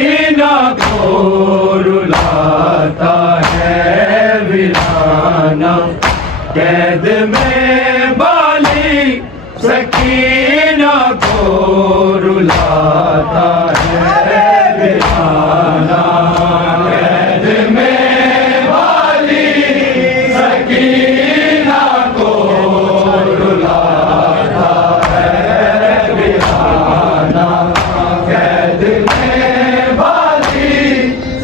सकीना को रुलाता है वीराना, कैद में बाली सकीना को रुलाता है वीराना, कैद में बाली सकीना को रुलाता है वीराना, कैद में बाली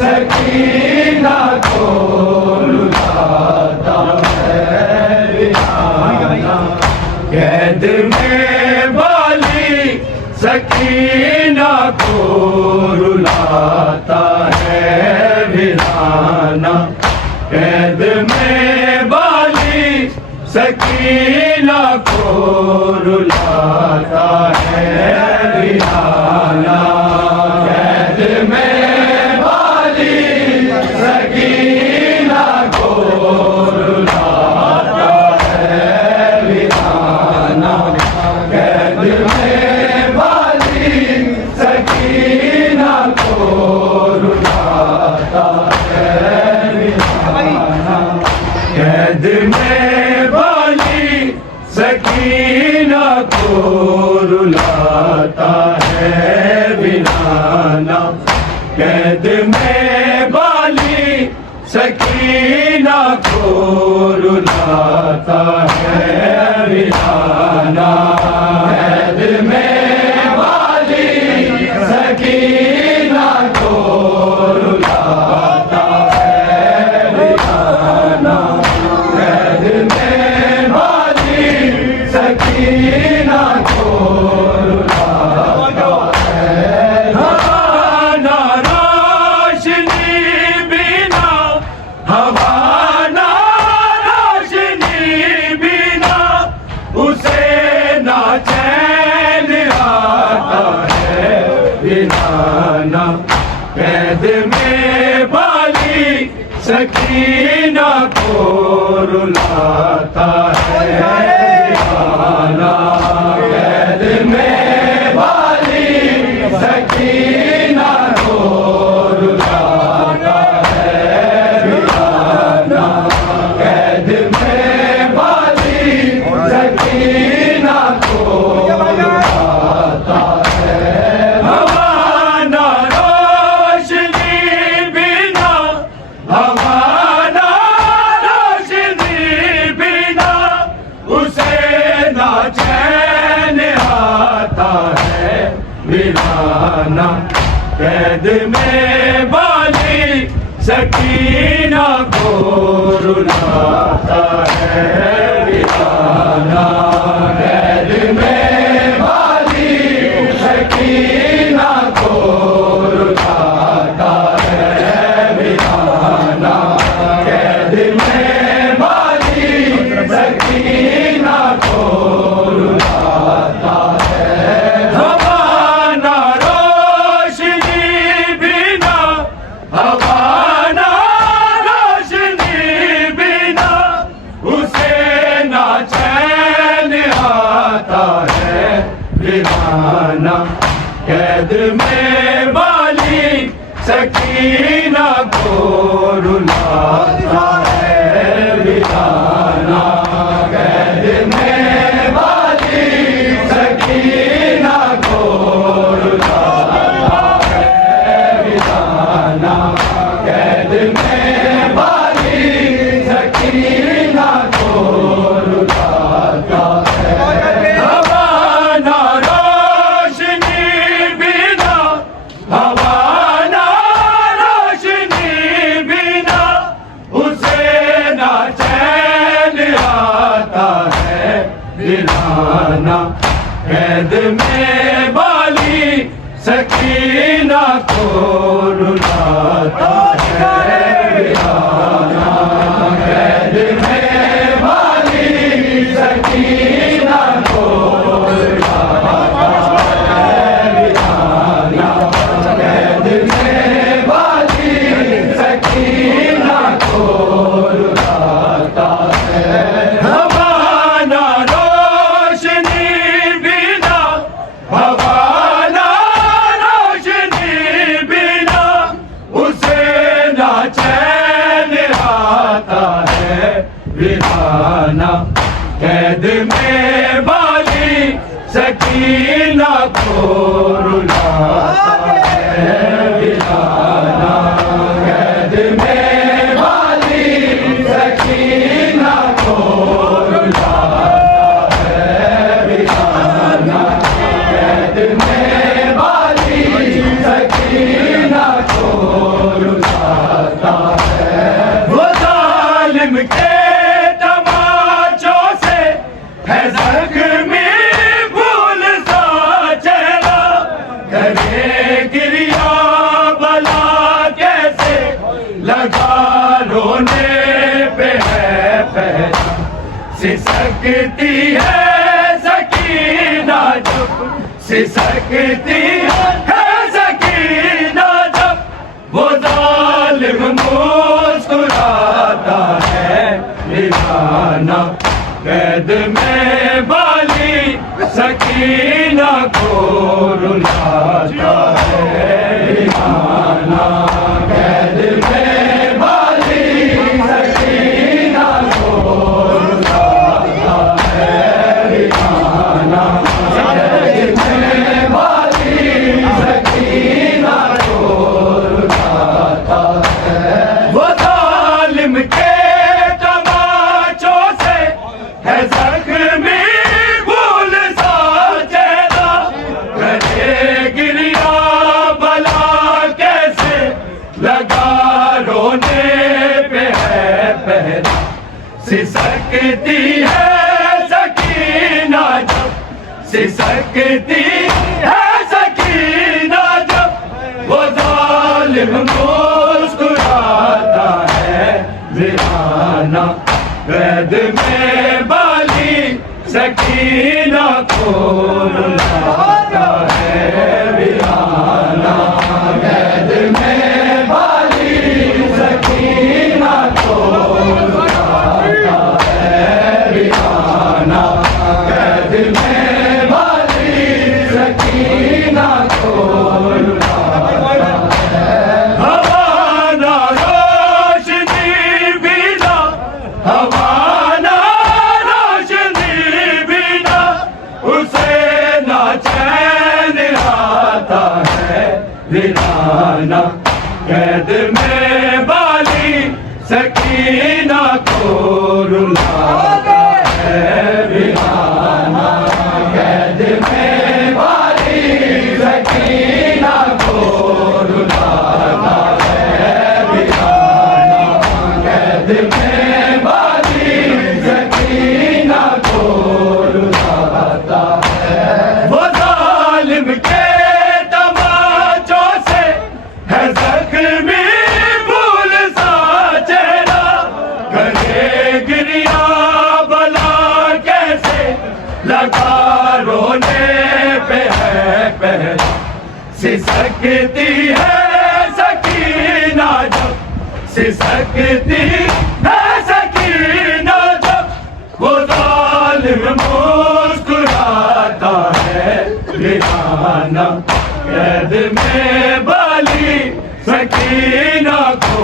सकीना को रुलाता है वीराना, कैद में बाली सकीना को रुलाता है वीराना, कैद में बाली सकीना को रुलाता है वीराना, कैद में बाली सकीना को रुलाता है वीराना, कैद में बाली सकीना को रुलाता है वीराना, कैद में बाली सकीना को रुलाता है वीराना, कैद में बाली सकीना को रुलाता है वीराना, कैद में बाली सकीना को रुलाता है वीराना, कैद में बाली सकीना को रुलाता है। हवाना रोशनी बिना, हवाना रोशनी बिना उसे ना चैन आता है वीराना, कैद में बाली सकीना को रुलाता है वीराना, कैद में बाली सकीना को रुलाता है वीराना, कैद में बाली सकीना को रुलाता है। हवाना रोशनी बिना, हवाना रोशनी बिना उसे ना चैन आता है वीराना, कैद में बाली सकीना को रुलाता है वीराना, कैद में बाली सकीना को रुलाता है वीराना, कैद में बाली सकीना को रुलाता है। हवाना रोशनी बिना, हवाना रोशनी बिना उसे ना चैन आता है वीराना, कैद में बाली सकीना को रुलाता है वीराना, कैद में बाली सकीना को रुलाता है वीराना, कैद में बाली सकीना को रुलाता है। हवाना रोशनी बिना, हवाना रोशनी बिना उसे ना चैन आता है वीराना, कैद में बाली सकीना को रुलाता है वीराना, कैद में बाली सकीना को रुलाता है वीराना, कैद में बाली सकीना को रुलाता है। हवाना रोशनी बिना, हवाना रोशनी बिना वीराना, कैद में बाली सकीना को रुलाता है वीराना, कैद में बाली सकीना को रुलाता है वीराना, कैद में बाली सकीना को रुलाता है। वो जालिम के तमाचों से है जख्मी फूल सा चेहरा, करे गिरिया बला कैसे लगा रोने पे है पहला, सिसकती है सकीना जब, सिसकती है सकीना जब, वो जालिम मुस्कुराता है वीराना, कैद में बाली सकीना को रुलाता है वीराना, कैद में बाली सकीना को रुलाता है वीराना, कैद में बाली सकीना को रुलाता है। वो जालिम के तमाचों से है जख्मी फूल सा चेहरा, करे गिरिया बला कैसे लगा रोने पे है पहरा, सिसकती है सकीना जब, सिसकती है सकीना जब, वो जालिम मुस्कुराता है वीराना, कैद में बाली सकीना को रुलाता है वीराना, कैद में बाली सकीना को रुलाता है वीराना, कैद में बाली सकीना को रुलाता है। हवाना रोशनी बिना, हवाना रोशनी बिना, उसे ना चैन आता है वीराना, कैद में बाली सकीना को रुलाता है वीराना, कैद में बाली सकीना को रुलाता है वीराना, कैद में बाली सकीना को रुलाता है। वो जालिम के तमाचों से है जख्मी फूल सा चेहरा, करे गिरिया बला कैसे लगा रोने पे है पहरा, सिसकती है सकीना जब, सिसकती है सकीना जब, वो जालिम मुस्कुराता है वीराना, कैद में बाली सकीना को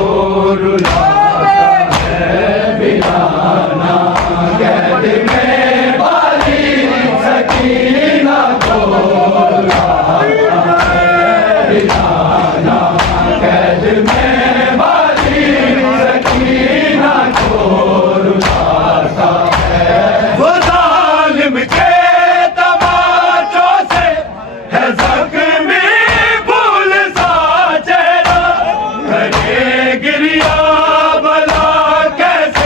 रुलाता है वीराना, कैद में बाली सकीना को रुलाता है वीराना, कैद में बाली सकीना को रुलाता है। वो जालिम के तमाचों से है जख्मी फूल सा चेहरा, करे गिरिया बला कैसे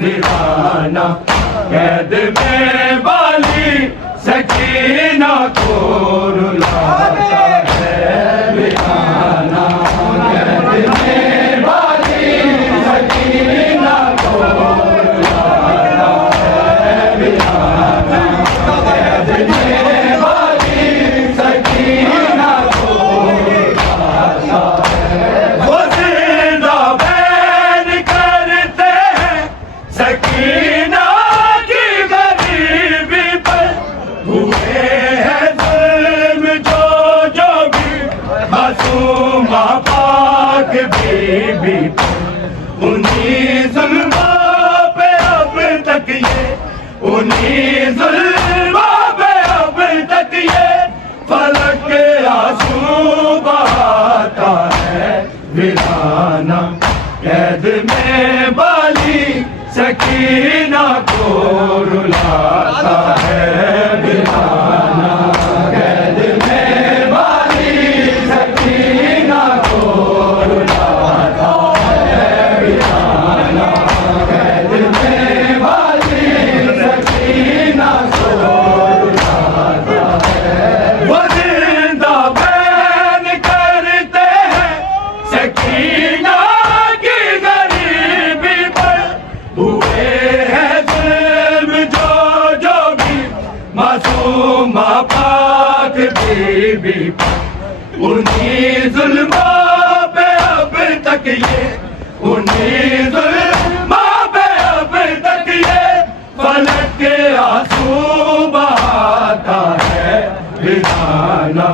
वीराना, कैद में बाली सकीना को रुलाता है वीराना, कैद में बाली सकीना को रुलाता है वीराना, कैद में बाली सकीना को रुलाता है। वो जिंदा बैन करते हैं सकीना की गरीबी पर, हुए हैं जुल्म जो भी मासूमा पाक बीबी पर, उन्हीं जुल्मों पे अब तक ये, उन्हीं जुल्मों पे अब तक ये फलक के आंसू बहाता है वीराना, कैद में बाली सकीना को रुलाता है वीराना, कैद में बाली सकीना को रुलाता है वीराना, कैद में बाली सकीना को रुलाता है। वो जिंदा बैन करते हैं सकीना की गरीबी पर, हुए हैं जुल्म जो भी मासूमा पाक बीबी पर, उन्हीं जुल्मों पे अब तक ये, उन्हीं जुल्मों पे अब तक ये फलक के आंसू बहाता है वीराना,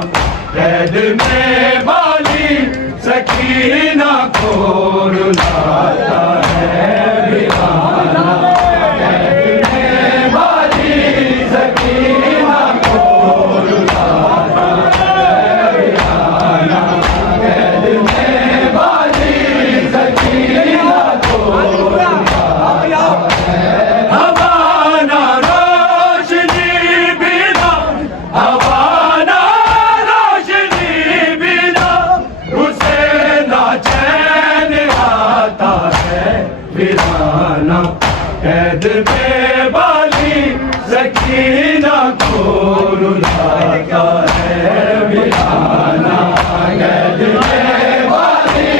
कैद में बाली सकीना को रुलाता है वीराना, कैद में बाली सकीना को रुलाता है वीराना, कैद में बाली सकीना को रुलाता है। हवाना रोशनी बिना, हवाना रोशनी बिना उसे ना चैन आता है वीराना, कैद में बाली सकीना को रुलाता है वीराना, कैद में बाली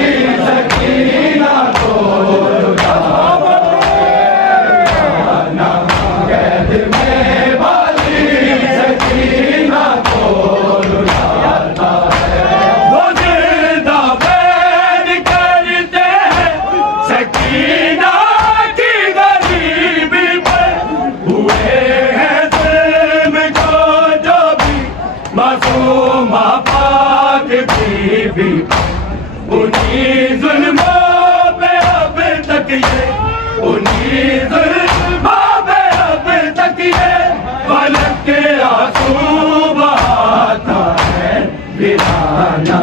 सकीना को रुलाता है वीराना, कैद में बाली सकीना को रुलाता है। वो जिंदा बैन करते हैं सकीना की गरीबी पर, हुए हैं जुल्म जो भी मासूमा पाक बीबी पर, उन्हीं जुल्मों पे अब तक ये, उन्हीं जुल्मों पे अब तक ये फलक के आंसू बहाता है वीराना,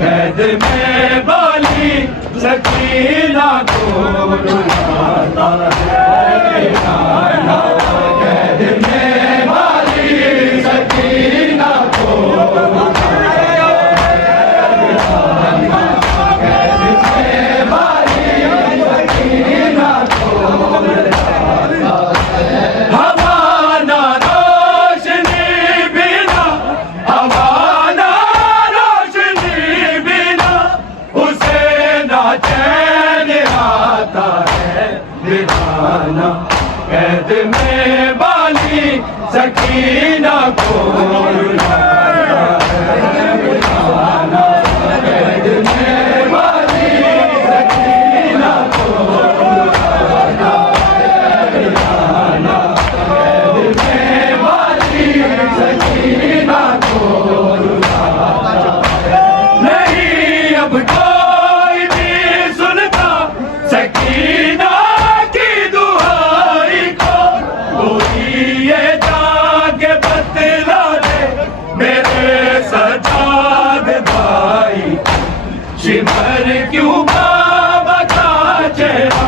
कैद में बाली सकीना को रुलाता है वीराना, कैद में बाली सकीना को रुलाता है वीराना, कैद में बाली सकीना को रुलाता है। हवाना रोशनी बिना, हवाना रोशनी बिना उसे ना चैन आता है वीराना, कैद में बाली सकीना को रुलाता है वीराना, कैद में बाली सकीना को रुलाता है वीराना, कैद में बाली सकीना को रुलाता है। नहीं अब कोई भी सुनता सकीना की दुहाई को, कोई ये जाके बतला दे मेरे सजाद भाई, शिमर क्यों बाबा का चेहरा,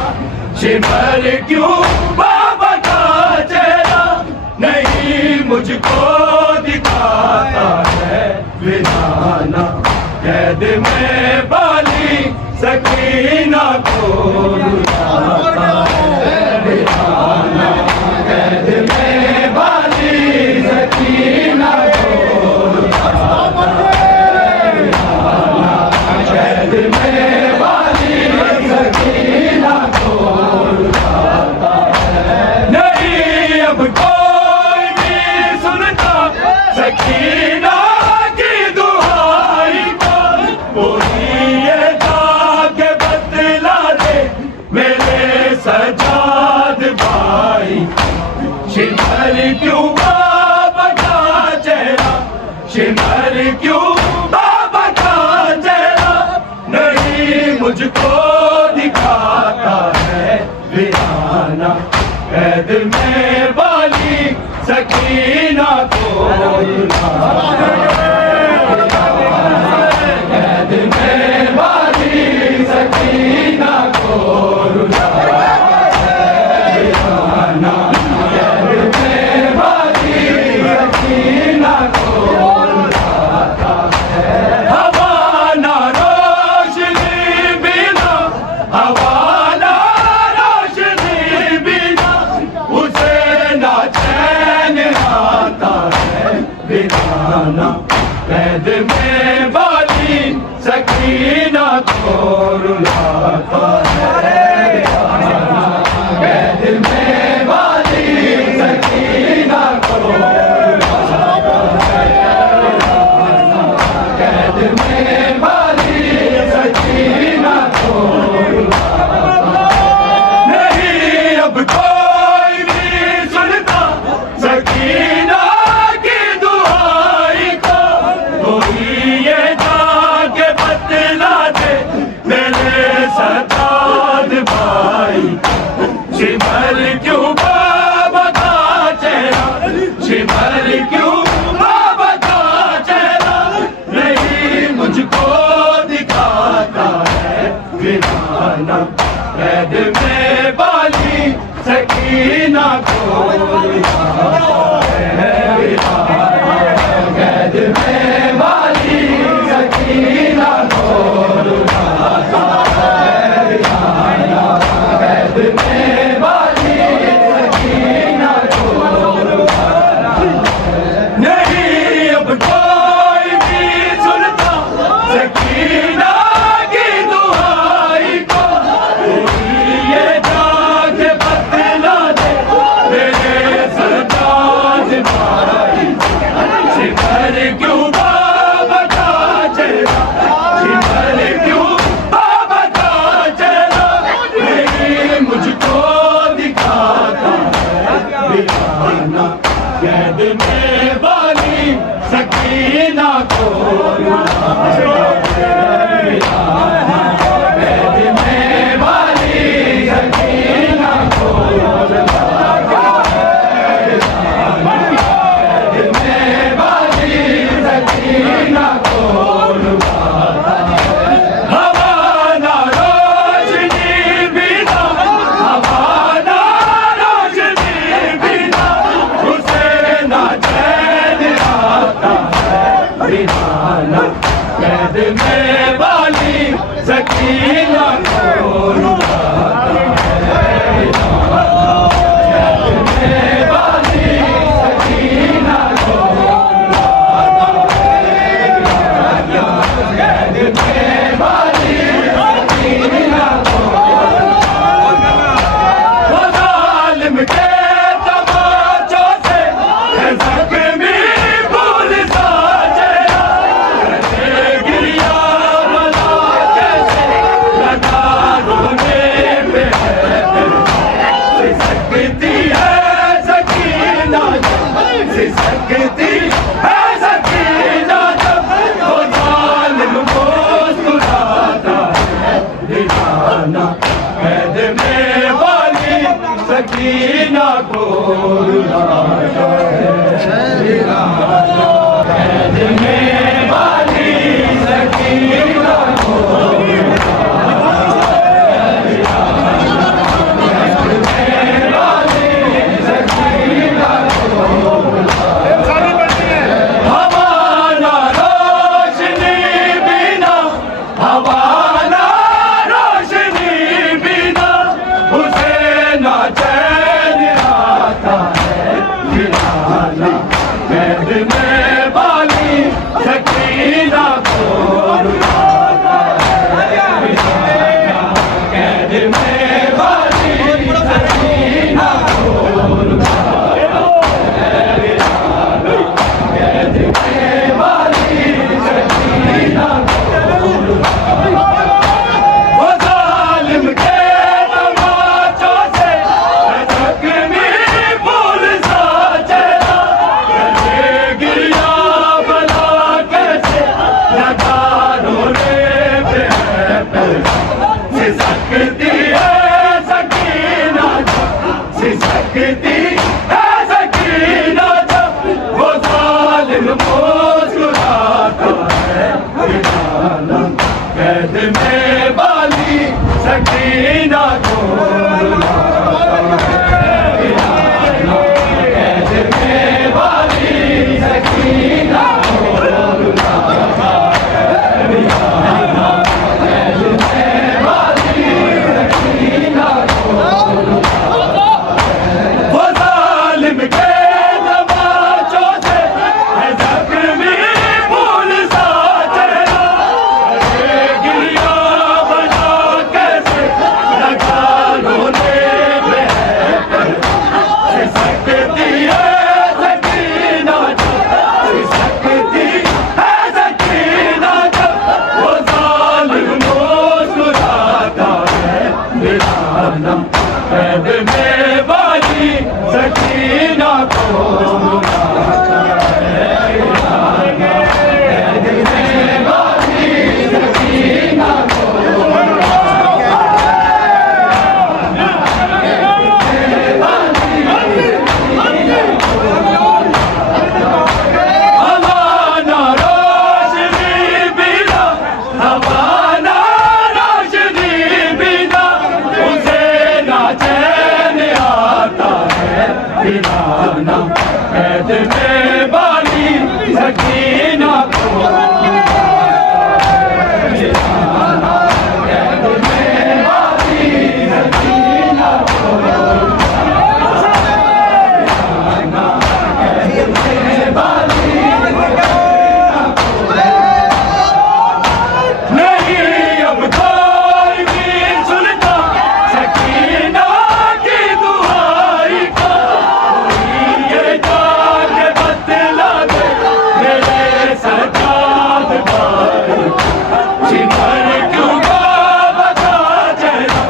शिमर क्यों बाबा का चेहरा नहीं मुझको दिखाता है वीराना, कैद में बाली सकीना को रुलाता है सकीना की दुहाई को कोई ये जाके बतला दे मेरे सजाद भाई। शिमर क्यों बाबा का चेहरा, शिमर क्यों बाबा का चेहरा नहीं मुझको दिखाता है वीराना। कैद में वाली सकीना को रुलाता है, कैद में वाली सकीना को रुलाता है वीराना। कैद में वाली सकीना को रुलाता है। हवा ना रोशनी बिना, हवा ना रोशनी बिना उसे ना चैन आता है वीराना। कैद में वाली सकीना को रुलाता है वीराना। कैद में वाली सकीना को रुलाता है वीराना। कैद में वाली सकीना को रुलाता है। नहीं अब कोई भी सुनता सकीना की दुहाई को कोई ये जाके बतला दे मेरे सजाद भाई। शिमर क्यों बाबा का चेहरा, शिमर क्यों बाबा का चेहरा नहीं मुझको दिखाता है वीराना। कैद में वाली सकीना को रुलाता है वीराना। कैद में वाली सकीना को रुलाता है वीराना। कैद में वाली सकीना को रुलाता है। नहीं अब कोई भी सुनता सकीना की दुहाई को कोई ये जाके बतला दे मेरे सजाद भाई। शिमर क्यों बाबा का चेहरा, शिमर क्यों बाबा का चेहरा नहीं मुझको दिखाता है वीराना। कैद में वाली सकीना को रुलाता है वीराना। कैद में वाली सकीना को रुलाता है वीराना। कैद में वाली सकीना को रुलाता है। हवा ना रोशनी बिना, हवा ना रोशनी बिना उसे ना चैन आता है वीराना। कैद में वाली सकीना को रुलाता है वीराना। कैद में वाली सकीना को रुलाता है वीराना। कैद में वाली सकीना को वो जालिम के तमाचों से है ज़ख्मी फूल सा चेहरा। कैसे गिरिया बना कैसे लगा रोने पे है सिसकती है सकीना जब, सिसकती है सकीना जब वो जालिम को सुलाता है वीराना। कैद में वाली सकीना को रुलाता है वीराना। कैद में वाली सकीना को रुलाता है वीराना। कैद में वाली सकीना को रुलाता है। हवा ना रोशनी बिना, हवा ना रोशनी बिना उसे ना चैन आता है वीराना। कैद में वाली सकीना सकती है सकीना जब वो जालिम मुस्कुराता है दीवाना कैद में बाली सकीना को रुलाता है दीवाना कैद में बाली सकीना को रुलाता है दीवाना कैद में बाली सकीना को रुलाता है वो जालिम के तमाचों से है जख्मी फूल सा चेहरा गिरिया बना कैसे लगा रोने में सकती है सकीना सकती है सकीना जब वो जालिम मुस्कुराता है दीवाना कैद में बाली सकीना को रुलाता है दीवाना कैद में बाली सकीना को हवाना रोशनी बिना हवाना रोशनी बिना उसे ना चैन आता है दीवाना कैद में बाली सकीना को दीवाना कैद में बाली सकीना को नहीं अब कोई भी सुनता सकीना की दुहाई को ये जाके बतला दे मेरे सजाद भाई जिमर क्यों बाबा का चेहरा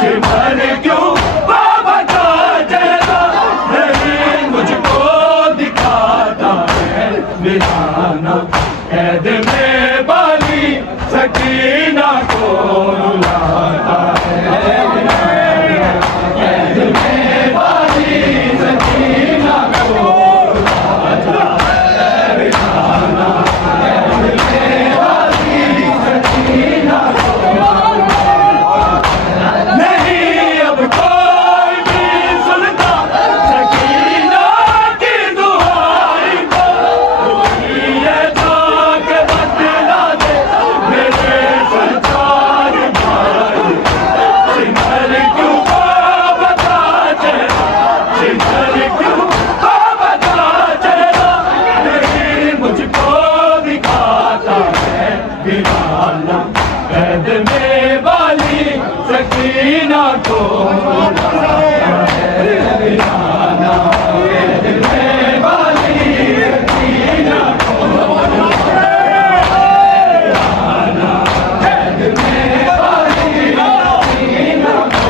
जिमर क्यों बाबा का चेहरा नहीं मुझको दिखाता है दीवाना कैद में बाली सकीना को रुलाता है कैद में बाली सकीना को रुलाता है दीवाना कैद में बाली सकीना को नहीं अब कोई भी सुनता सकीना की दुहाई को ये जाके बतला दे मेरे सजाद भाई सिमर क्यों बाबा का चेहरा सिमर क्यों बाबा का चेहरा नहीं मुझको दिखाता है दीवाना कैद में बाली सकीना को रुलाता है दीवाना कैद में बाली सकीना को रुलाता है दीवाना कैद में बाली सकीना को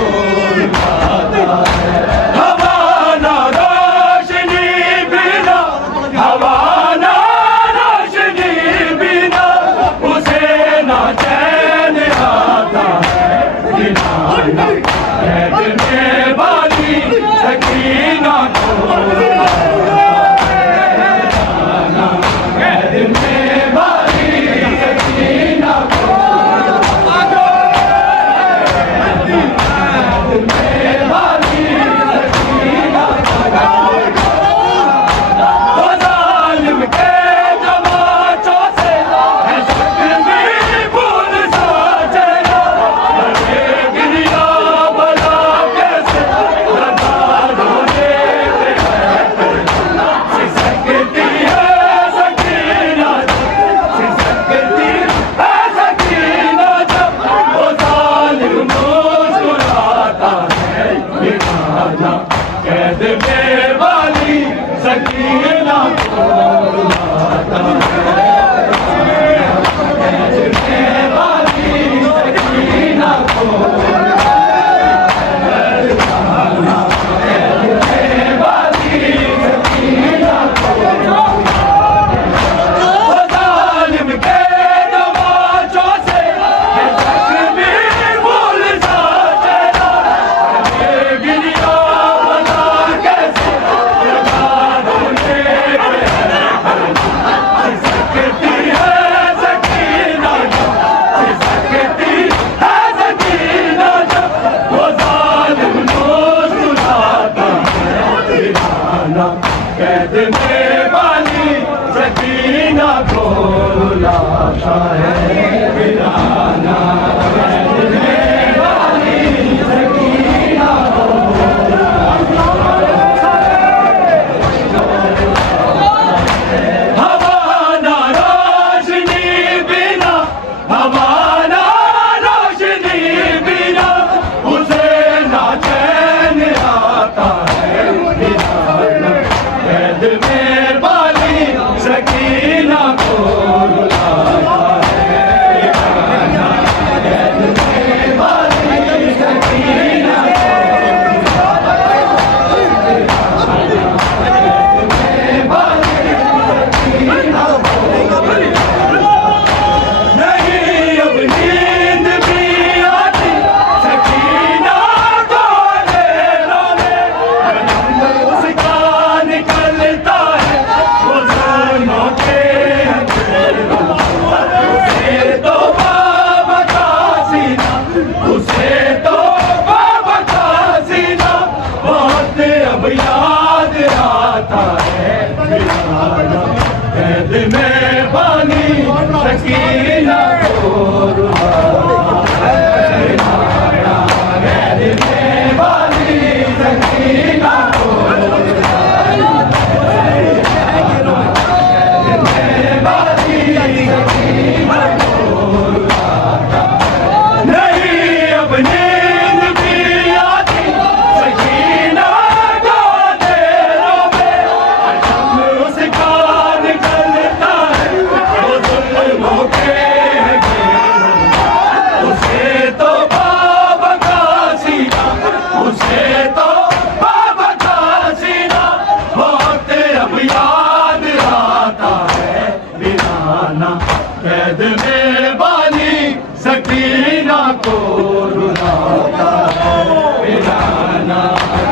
रुलाता है हवाना रोशनी बिना हवाना रोशनी बिना उसे ना चैन आता है दीवाना कैद में बाली सकीना को रुलाता है दीवाना कैद में बाली सकीना को रुलाता है कैद में बाली सकीना को वो जालिम के तमाचों से है जख्मी फूल सा चेहरा गिरिया बना कैसे लगा रोने में सकती है सकीना सकती है सकीना जब वो जालिम मुस्कुराता है दीवाना कैद में बाली सकीना को रुलाता है कैद में बाली सकीना को रुलाता है दीवाना कैद में बाली सकीना को वो जालिम के तमाचों से है जख्मी फूल सा चेहरा गिरिया बना कैद में बानी सकीना को रुलाता है वीराना। कैद में बानी सकीना को हवाना रोशनी बिना, हवाना रोशनी बिना उसे ना चैन आता है वीराना। कैद में बानी सकीना को रुलाता है वीराना। कैद में बानी सकीना नहीं अब नींद भी आती सकीना को अंधेरों में। उसका निकलता है वो ज़ोनों के अंधेरों में। उसे तो बाबा का सीना, उसे तो बाबा का सीना बहुत अब याद आता है वीराना। कैद में बानी सकीना को रुलाता है वीराना। कैद में बानी सकीना को रुलाता है वीराना। कैद में बानी सकीना को रुलाता है। नहीं अब नींद भी आती सकीना को अंधेरों में। जब उसका निकलता है वो जुल्मों के घेरों में। उसे तो बाबा का सीना, उसे तो बाबा का सीना बहुत अब याद आता है वीराना। कैद में बानी सकीना को रुलाता है वीराना।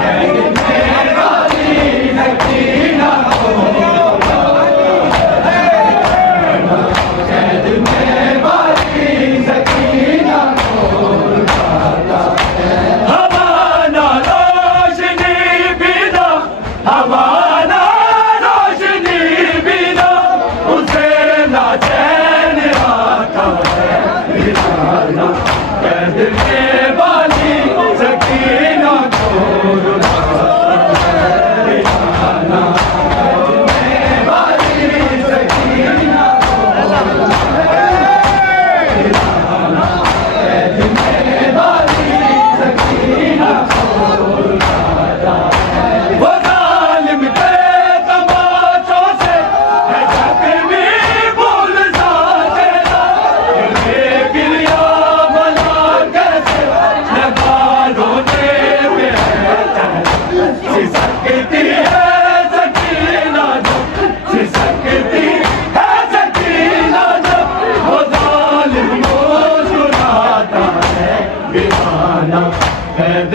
कैद में बानी सकीना को कैद में बानी सकीना को रुलाता है। हवाना रोशनी बिना, हवाना रोशनी बिना उसे ना चैन आता है वीराना। कैद में बानी सकीना को रुलाता है वीराना। कैद में बानी सकीना वो जालिम के तमाचों से है जख्मी भूल जातेगा। ये गिरिया भला कैसे लगा रोने में है। सिसकती है सकीना जब, सिसकती है सकीना जब वो जालिम को सुनाता है वीराना। कैद